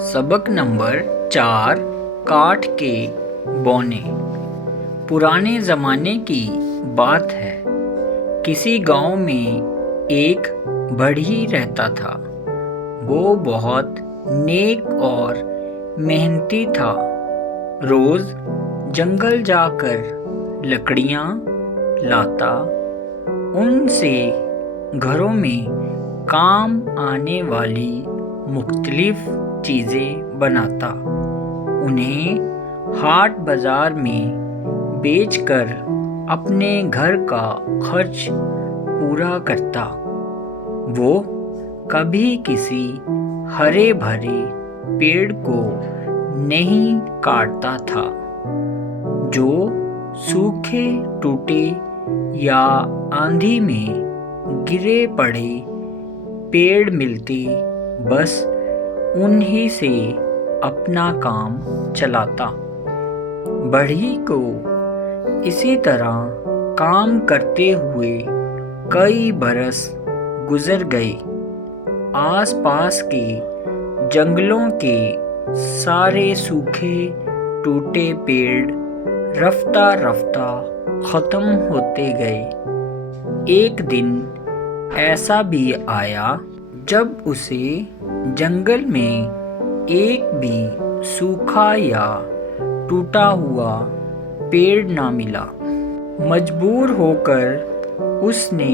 सबक नंबर 4 काठ के बौने। पुराने ज़माने की बात है। किसी गांव में एक बढ़ई रहता था। वो बहुत नेक और मेहनती था। रोज़ जंगल जाकर लकड़ियाँ लाता, उनसे घरों में काम आने वाली मुख्तलिफ चीज़ें बनाता, उन्हें हाट बाज़ार में बेचकर अपने घर का खर्च पूरा करता। वो कभी किसी हरे भरे पेड़ को नहीं काटता था। जो सूखे टूटे या आंधी में गिरे पड़े पेड़ मिलते, बस उन्हीं से अपना काम चलाता। बढ़ई को इसी तरह काम करते हुए कई बरस गुजर गए। आसपास के जंगलों के सारे सूखे टूटे पेड़ रफ्ता रफ्ता ख़त्म होते गए। एक दिन ऐसा भी आया जब उसे जंगल में एक भी सूखा या टूटा हुआ पेड़ ना मिला। मजबूर होकर उसने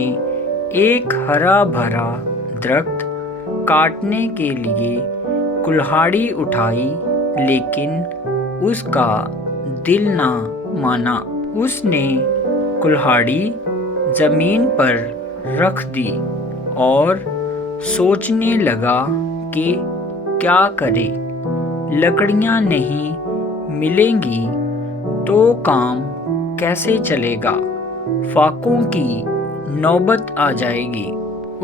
एक हरा भरा दरख्त काटने के लिए कुल्हाड़ी उठाई, लेकिन उसका दिल ना माना। उसने कुल्हाड़ी ज़मीन पर रख दी और सोचने लगा कि क्या करे। लकड़ियाँ नहीं मिलेंगी तो काम कैसे चलेगा, फाकों की नौबत आ जाएगी।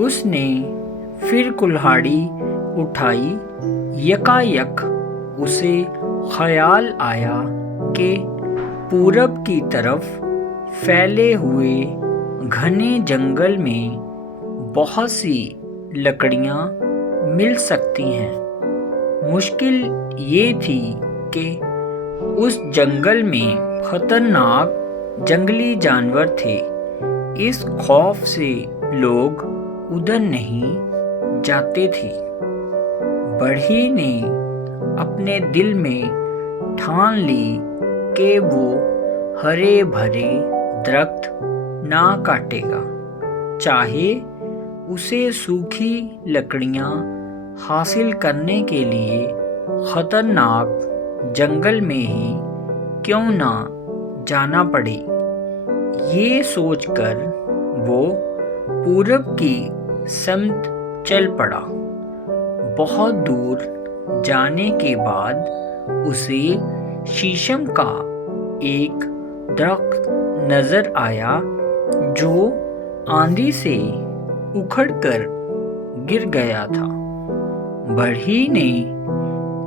उसने फिर कुल्हाड़ी उठाई। यकायक उसे ख्याल आया कि पूरब की तरफ फैले हुए घने जंगल में बहुत सी लकड़ियाँ मिल सकती हैं। मुश्किल ये थी कि उस जंगल में खतरनाक जंगली जानवर थे। इस खौफ से लोग उधर नहीं जाते थे। बढ़ई ने अपने दिल में ठान ली कि वो हरे भरे दरख्त ना काटेगा, चाहे उसे सूखी लकड़ियाँ हासिल करने के लिए खतरनाक जंगल में ही क्यों ना जाना पड़े। ये सोचकर वो पूरब की समत चल पड़ा। बहुत दूर जाने के बाद उसे शीशम का एक दरख्त नजर आया जो आंधी से उखड़कर गिर गया था। बढ़ई ने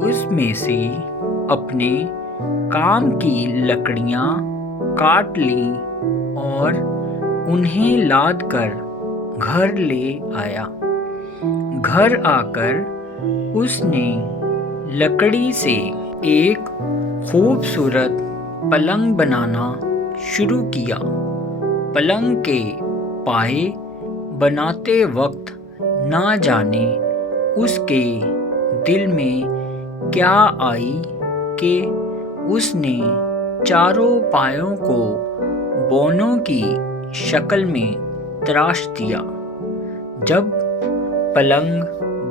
उसमें से अपने काम की लकड़ियाँ काट लीं और उन्हें लाद कर घर ले आया। घर आकर उसने लकड़ी से एक खूबसूरत पलंग बनाना शुरू किया। पलंग के पाए बनाते वक्त ना जाने उसके दिल में क्या आई कि उसने चारों पायों को बौनों की शक्ल में तराश दिया। जब पलंग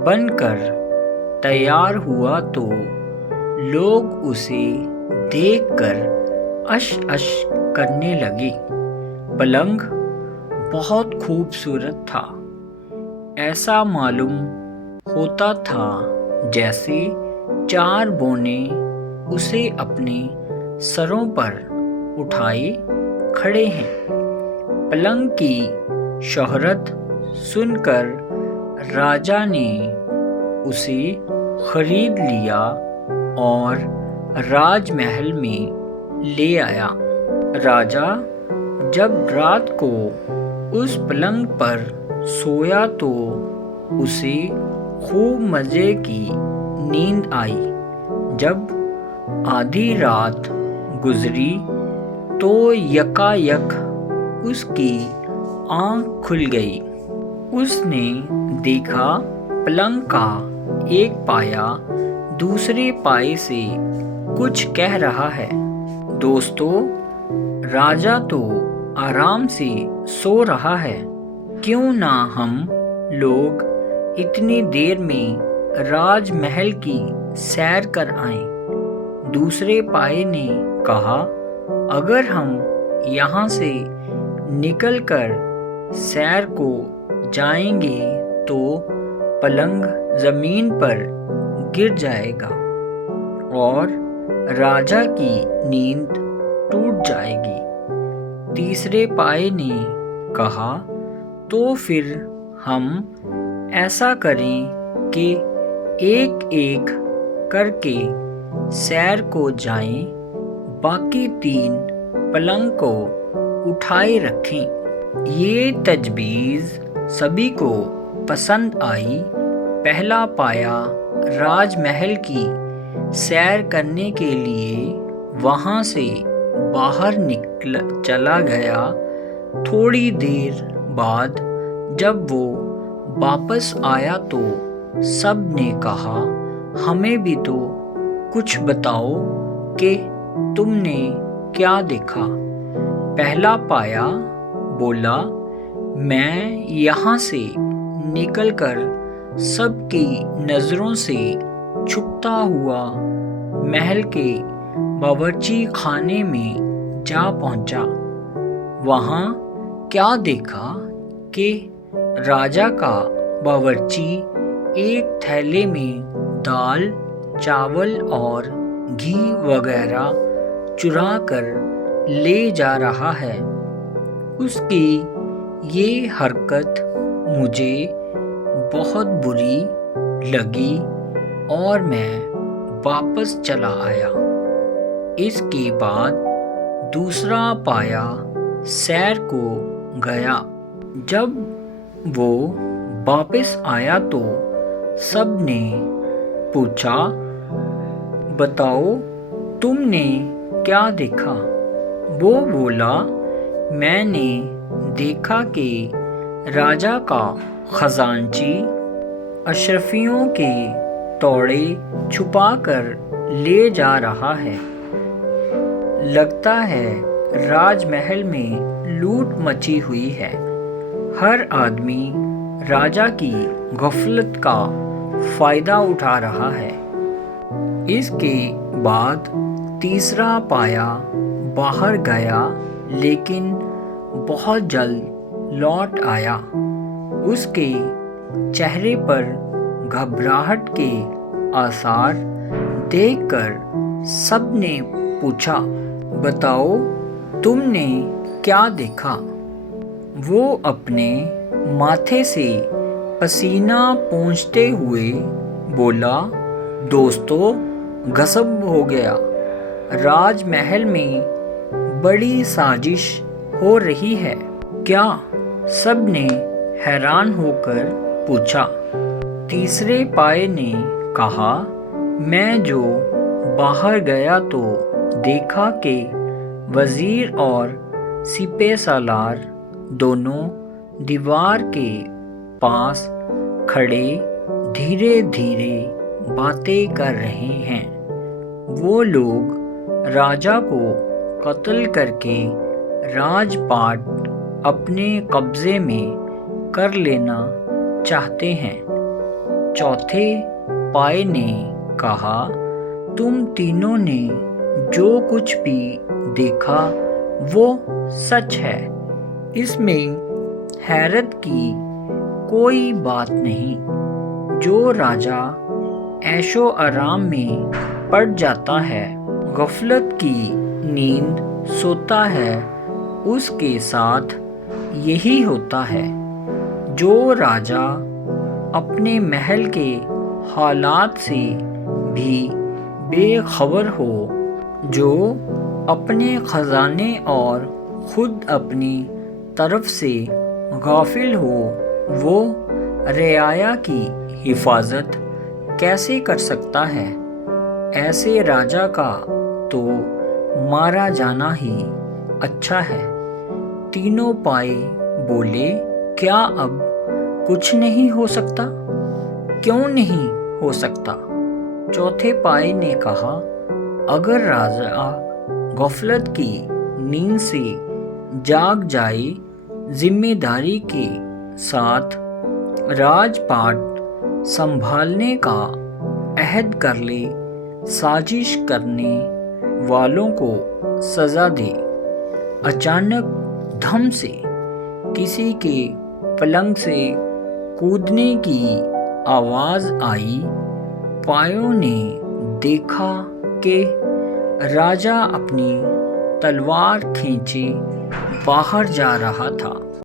बनकर तैयार हुआ तो लोग उसे देखकर अश अश करने लगे। पलंग बहुत खूबसूरत था। ऐसा मालूम होता था जैसे 4 बौने उसे अपने सरों पर उठाए खड़े हैं। पलंग की शोहरत सुनकर राजा ने उसे खरीद लिया और राजमहल में ले आया। राजा जब रात को उस पलंग पर सोया तो उसे खूब मज़े की नींद आई। जब आधी रात गुजरी तो यकायक उसकी आँख खुल गई। उसने देखा पलंग का एक पाया दूसरे पाए से कुछ कह रहा है। दोस्तों, राजा तो आराम से सो रहा है, क्यों ना हम लोग इतनी देर में राजमहल की सैर कर आएं। दूसरे पाए ने कहा, अगर हम यहाँ से निकलकर सैर को जाएंगे तो पलंग जमीन पर गिर जाएगा और राजा की नींद टूट जाएगी। तीसरे पाए ने कहा, तो फिर हम ऐसा करें कि एक एक करके सैर को जाएं, बाकी 3 पलंग को उठाए रखें। ये तजवीज़ सभी को पसंद आई। पहला पाया राजमहल की सैर करने के लिए वहाँ से बाहर चला गया। थोड़ी देर बाद जब वो वापस आया तो सब ने कहा, हमें भी तो कुछ बताओ कि तुमने क्या देखा। पहला पाया बोला, मैं यहाँ से निकलकर सबकी नज़रों से छुपता हुआ महल के बावर्ची खाने में जा पहुँचा। वहाँ क्या देखा कि राजा का बावर्ची एक थैले में दाल, चावल और घी वगैरह चुरा कर ले जा रहा है। उसकी ये हरकत मुझे बहुत बुरी लगी और मैं वापस चला आया। इसके बाद दूसरा पाया सैर को गया। जब वो वापस आया तो सब ने पूछा, बताओ तुमने क्या देखा। वो बोला, मैंने देखा कि राजा का खजांची अशरफियों के तोड़े छुपाकर ले जा रहा है। लगता है राजमहल में लूट मची हुई है। हर आदमी राजा की गफलत का फायदा उठा रहा है। इसके बाद तीसरा पाया बाहर गया, लेकिन बहुत जल्द लौट आया। उसके चेहरे पर घबराहट के आसार देखकर सबने पूछा, बताओ तुमने क्या देखा। वो अपने माथे से पसीना पोंछते हुए बोला, दोस्तों, गजब हो गया। राजमहल में बड़ी साजिश हो रही है। क्या? सबने हैरान होकर पूछा। तीसरे पाए ने कहा, मैं जो बाहर गया तो देखा कि वजीर और सिपह सालार दोनों दीवार के पास खड़े धीरे धीरे बातें कर रहे हैं। वो लोग राजा को कत्ल करके राजपाट अपने कब्जे में कर लेना चाहते हैं। चौथे पाए ने कहा, तुम तीनों ने जो कुछ भी देखा वो सच है। इसमें हैरत की कोई बात नहीं। जो राजा ऐशो आराम में पड़ जाता है, गफलत की नींद सोता है, उसके साथ यही होता है। जो राजा अपने महल के हालात से भी बेखबर हो, जो अपने खजाने और खुद अपनी तरफ से गाफिल हो, वो रियाया की हिफाजत कैसे कर सकता है? ऐसे राजा का तो मारा जाना ही अच्छा है। तीनों पाए बोले, क्या अब कुछ नहीं हो सकता? क्यों नहीं हो सकता? चौथे पाए ने कहा, अगर राजा गफलत की नींद से जाग जाए, जिम्मेदारी के साथ राजपाट संभालने का अहद कर ले, साजिश करने वालों को सजा दे। अचानक धम से किसी के पलंग से कूदने की आवाज़ आई। पायों ने देखा कि राजा अपनी तलवार खींचे बाहर जा रहा था।